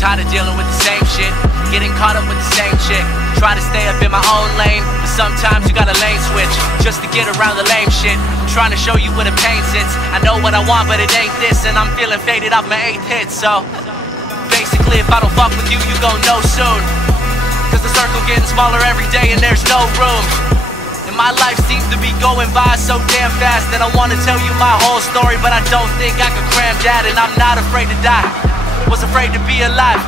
Tired of dealing with the same shit, getting caught up with the same chick. Try to stay up in my own lane, but sometimes you gotta lane switch just to get around the lame shit. I'm trying to show you where the pain sits. I know what I want, but it ain't this, and I'm feeling faded off my 8th hit. So basically, if I don't fuck with you, you gon' know soon. Cause the circle getting smaller every day and there's no room. And my life seems to be going by so damn fast that I wanna tell you my whole story, but I don't think I could cram that. And I'm not afraid to die, was afraid to be alive.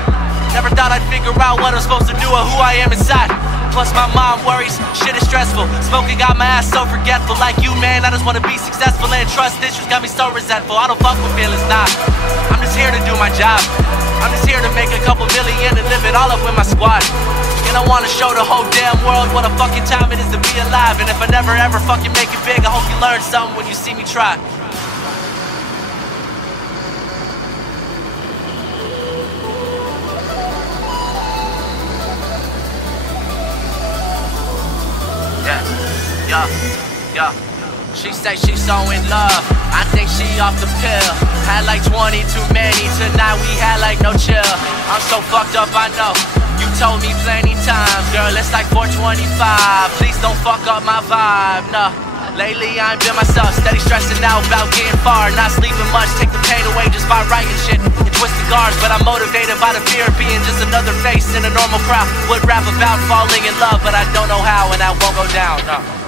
Never thought I'd figure out what I'm supposed to do or who I am inside. Plus my mom worries, shit is stressful. Smoking got my ass so forgetful. Like you, man, I just wanna be successful, and trust issues got me so resentful. I don't fuck with feelings, nah, I'm just here to do my job. I'm just here to make a couple million and live it all up with my squad. And I wanna show the whole damn world what a fucking time it is to be alive. And if I never ever fucking make it big, I hope you learn something when you see me try. Yeah. She say she's so in love, I think she off the pill. Had like 20 too many, tonight we had like no chill. I'm so fucked up, I know, you told me plenty times. Girl, it's like 4:25, please don't fuck up my vibe, no. Lately I ain't been myself, steady stressing out about getting far. Not sleeping much, take the pain away just by writing shit and twisting guards. But I'm motivated by the fear of being just another face in a normal crowd. Would rap about falling in love, but I don't know how, and I won't go down, no.